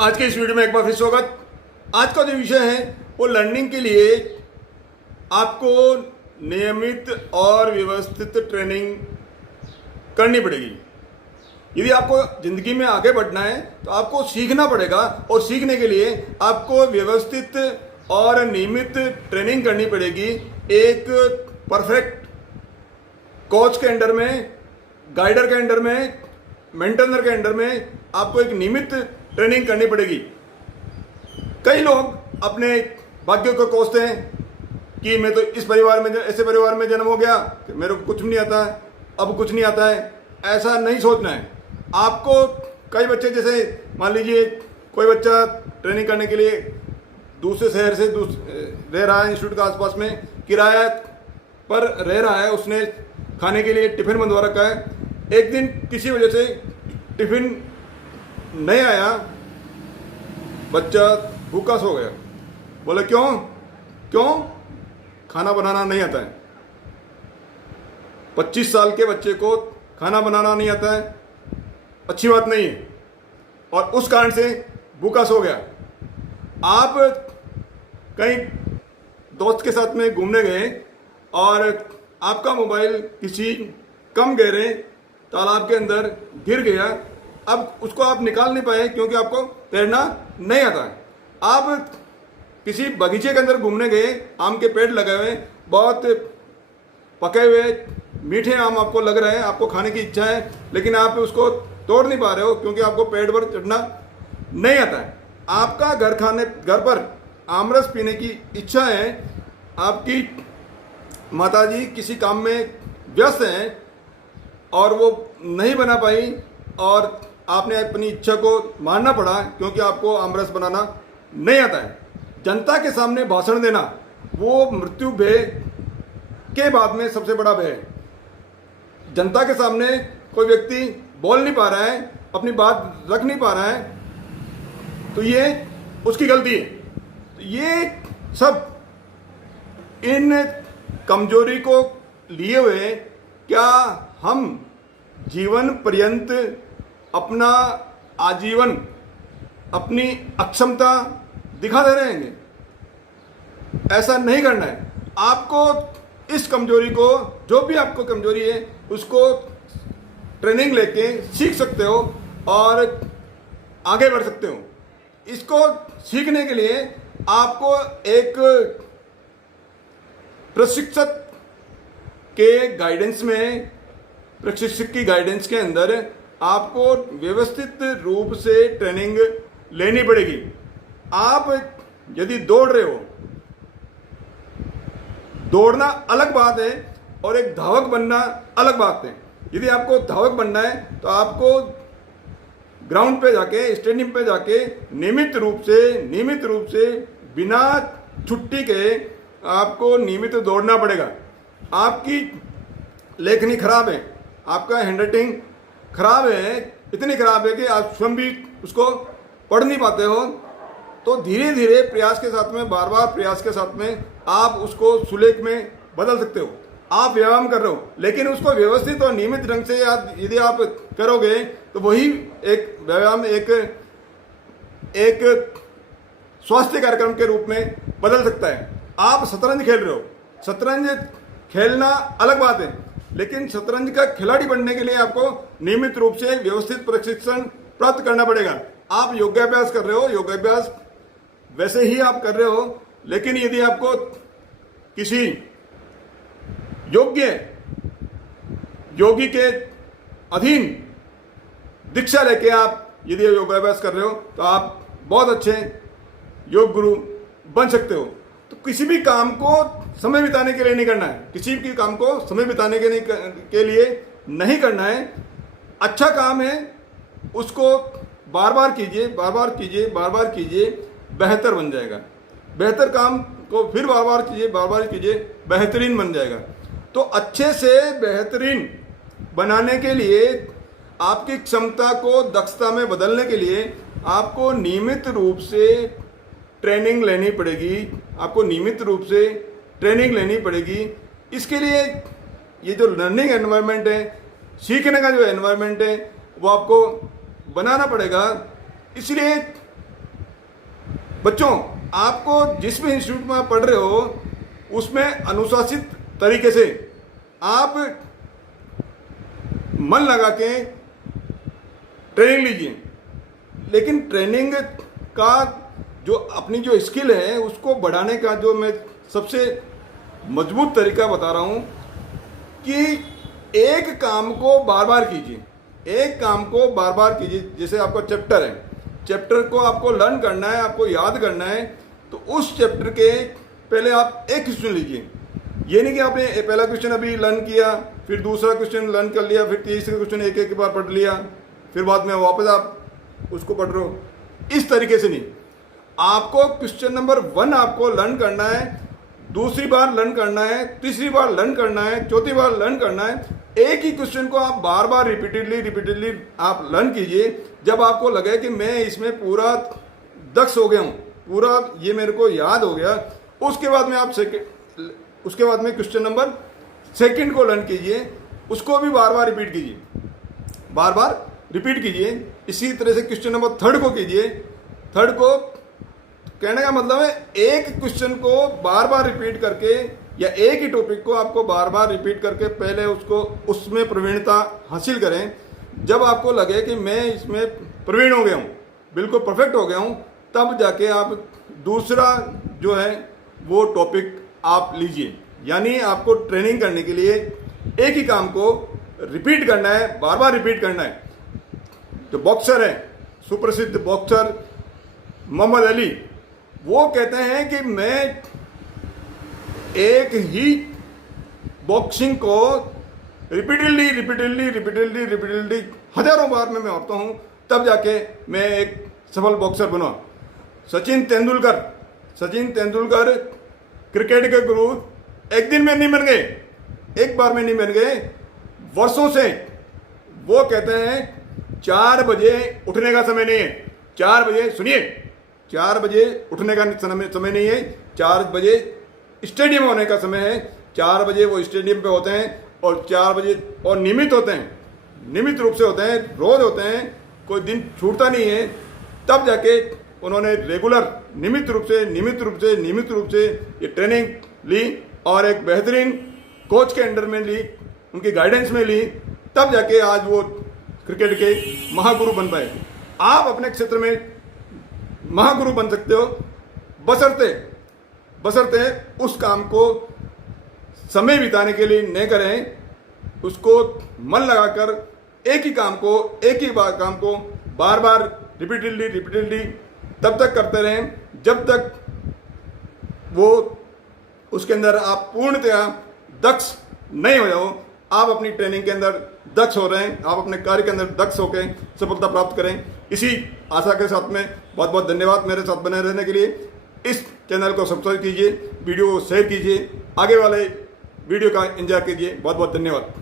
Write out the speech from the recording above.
आज के इस वीडियो में एक बार फिर स्वागत। आज का जो विषय है वो लर्निंग के लिए आपको नियमित और व्यवस्थित ट्रेनिंग करनी पड़ेगी। यदि आपको ज़िंदगी में आगे बढ़ना है तो आपको सीखना पड़ेगा और सीखने के लिए आपको व्यवस्थित और नियमित ट्रेनिंग करनी पड़ेगी। एक परफेक्ट कोच के अंडर में, गाइडर के अंडर में, मेंटेनर के अंडर में आपको एक नियमित ट्रेनिंग करनी पड़ेगी। कई लोग अपने भाग्य को कोसते हैं कि मैं तो इस परिवार में, ऐसे परिवार में जन्म हो गया कि मेरे को कुछ नहीं आता है, अब कुछ नहीं आता है। ऐसा नहीं सोचना है आपको। कई बच्चे, जैसे मान लीजिए कोई बच्चा ट्रेनिंग करने के लिए दूसरे शहर से रह रहा है, इंस्टीट्यूट के आसपास में किराया पर रह रहा है, उसने खाने के लिए टिफ़िन बनवा रखा है। एक दिन किसी वजह से टिफ़िन नहीं आया, बच्चा भूखा सो गया। बोले क्यों? खाना बनाना नहीं आता है। 25 साल के बच्चे को खाना बनाना नहीं आता है, अच्छी बात नहीं है, और उस कारण से भूखा सो गया। आप कहीं दोस्त के साथ में घूमने गए और आपका मोबाइल किसी कम गहरे तालाब के अंदर गिर गया। अब उसको आप निकाल नहीं पाए क्योंकि आपको तैरना नहीं आता है। आप किसी बगीचे के अंदर घूमने गए, आम के पेड़ लगे हुए, बहुत पके हुए मीठे आम आपको लग रहे हैं, आपको खाने की इच्छा है, लेकिन आप उसको तोड़ नहीं पा रहे हो क्योंकि आपको पेड़ पर चढ़ना नहीं आता है। आपका घर पर आमरस पीने की इच्छा है, आपकी माताजी किसी काम में व्यस्त हैं और वो नहीं बना पाई और आपने अपनी इच्छा को मानना पड़ा क्योंकि आपको आमरस बनाना नहीं आता है। जनता के सामने भाषण देना वो मृत्यु भय के बाद में सबसे बड़ा भय है। जनता के सामने कोई व्यक्ति बोल नहीं पा रहा है, अपनी बात रख नहीं पा रहा है, तो ये उसकी गलती है। तो ये सब इन कमजोरी को लिए हुए क्या हम जीवन पर्यंत अपना आजीवन अपनी अक्षमता दिखा दे रहे हैं? ऐसा नहीं करना है। आपको इस कमजोरी को, जो भी आपको कमजोरी है, उसको ट्रेनिंग लेके सीख सकते हो और आगे बढ़ सकते हो। इसको सीखने के लिए आपको एक प्रशिक्षक के गाइडेंस में, प्रशिक्षक की गाइडेंस के अंदर आपको व्यवस्थित रूप से ट्रेनिंग लेनी पड़ेगी। आप यदि दौड़ रहे हो, दौड़ना अलग बात है और एक धावक बनना अलग बात है। यदि आपको धावक बनना है तो आपको ग्राउंड पे जाके, स्टेडियम पे जाके नियमित रूप से बिना छुट्टी के आपको नियमित दौड़ना पड़ेगा। आपकी लेखनी खराब है, आपका हैंडराइटिंग खराब है, इतनी खराब है कि आप स्वयं भी उसको पढ़ नहीं पाते हो, तो धीरे धीरे प्रयास के साथ में, बार बार प्रयास के साथ में आप उसको सुलेख में बदल सकते हो। आप व्यायाम कर रहे हो, लेकिन उसको व्यवस्थित और नियमित ढंग से यदि आप करोगे तो वही एक व्यायाम, एक स्वास्थ्य कार्यक्रम के रूप में बदल सकता है। आप शतरंज खेल रहे हो, शतरंज खेलना अलग बात है, लेकिन शतरंज का खिलाड़ी बनने के लिए आपको नियमित रूप से व्यवस्थित प्रशिक्षण प्राप्त करना पड़ेगा। आप योगाभ्यास कर रहे हो, योगाभ्यास वैसे ही आप कर रहे हो, लेकिन यदि आपको किसी योग्य योगी के अधीन दीक्षा लेके आप यदि योगाभ्यास कर रहे हो तो आप बहुत अच्छे योग गुरु बन सकते हो। तो किसी भी काम को समय बिताने के लिए नहीं करना है, किसी भी काम को समय बिताने के लिए नहीं करना है। अच्छा काम है उसको बार बार कीजिए, बेहतर बन जाएगा। बेहतर काम को फिर बार बार कीजिए, बेहतरीन बन जाएगा। तो अच्छे से बेहतरीन बनाने के लिए, आपकी क्षमता को दक्षता में बदलने के लिए आपको नियमित रूप से ट्रेनिंग लेनी पड़ेगी। इसके लिए ये जो लर्निंग एनवायरनमेंट है, सीखने का जो एनवायरनमेंट है, वो आपको बनाना पड़ेगा। इसलिए बच्चों, आपको जिस भी इंस्टीट्यूट में आप पढ़ रहे हो उसमें अनुशासित तरीके से आप मन लगा के ट्रेनिंग लीजिए। लेकिन ट्रेनिंग का जो अपनी जो स्किल है उसको बढ़ाने का जो मैं सबसे मजबूत तरीका बता रहा हूँ कि एक काम को बार बार कीजिए, एक काम को बार बार कीजिए। जैसे आपका चैप्टर है, चैप्टर को आपको लर्न करना है, आपको याद करना है, तो उस चैप्टर के पहले आप एक क्वेश्चन लीजिए। ये नहीं कि आपने पहला क्वेश्चन अभी लर्न किया, फिर दूसरा क्वेश्चन लर्न कर लिया, फिर तीसरा क्वेश्चन एक एक बार पढ़ लिया, फिर बाद में वापस आप उसको पढ़ रहे हो। इस तरीके से नहीं, आपको क्वेश्चन नंबर 1 आपको लर्न करना है, दूसरी बार लर्न करना है, तीसरी बार लर्न करना है, चौथी बार लर्न करना है। एक ही क्वेश्चन को आप बार बार रिपीटेडली आप लर्न कीजिए। जब आपको लगे कि मैं इसमें पूरा दक्ष हो गया हूँ, पूरा ये मेरे को याद हो गया, उसके बाद में आप उसके बाद में क्वेश्चन नंबर 2 को लर्न कीजिए, उसको भी बार बार रिपीट कीजिए, बार बार रिपीट कीजिए। इसी तरह से क्वेश्चन नंबर 3 को कीजिए। 3 को कहने का मतलब है एक क्वेश्चन को बार बार रिपीट करके या एक ही टॉपिक को आपको बार बार रिपीट करके पहले उसको उसमें प्रवीणता हासिल करें। जब आपको लगे कि मैं इसमें प्रवीण हो गया हूँ, बिल्कुल परफेक्ट हो गया हूँ, तब जाके आप दूसरा जो है वो टॉपिक आप लीजिए। यानी आपको ट्रेनिंग करने के लिए एक ही काम को रिपीट करना है, बार बार रिपीट करना है। जो बॉक्सर है, सुप्रसिद्ध बॉक्सर मोहम्मद अली, वो कहते हैं कि मैं एक ही बॉक्सिंग को रिपीटेडली हजारों बार में मैं होता हूँ, तब जाके मैं एक सफल बॉक्सर बना। सचिन तेंदुलकर क्रिकेट के गुरु एक दिन में नहीं बन गए, एक बार में नहीं बन गए, वर्षों से। वो कहते हैं 4 बजे उठने का समय नहीं है। 4 बजे, सुनिए, 4 बजे उठने का समय नहीं है, 4 बजे स्टेडियम होने का समय है। 4 बजे वो स्टेडियम पे होते हैं और 4 बजे और नियमित होते हैं, नियमित रूप से होते हैं, रोज होते हैं, कोई दिन छूटता नहीं है। तब जाके उन्होंने रेगुलर नियमित रूप से ये ट्रेनिंग ली और एक बेहतरीन कोच के अंडर में ली, उनकी गाइडेंस में ली, तब जाके आज वो क्रिकेट के महागुरु बन पाए। आप अपने क्षेत्र में महागुरु बन सकते हो, बशर्ते उस काम को समय बिताने के लिए न करें, उसको मन लगाकर एक ही काम को बार बार रिपीटेडली तब तक करते रहें जब तक वो उसके अंदर आप पूर्णतया दक्ष नहीं हो जाओ। आप अपनी ट्रेनिंग के अंदर दक्ष हो रहे हैं, आप अपने कार्य के अंदर दक्ष होकर सफलता प्राप्त करें। इसी आशा के साथ में बहुत बहुत धन्यवाद मेरे साथ बने रहने के लिए। इस चैनल को सब्सक्राइब कीजिए, वीडियो को शेयर कीजिए, आगे वाले वीडियो का एंजॉय कीजिए। बहुत बहुत धन्यवाद।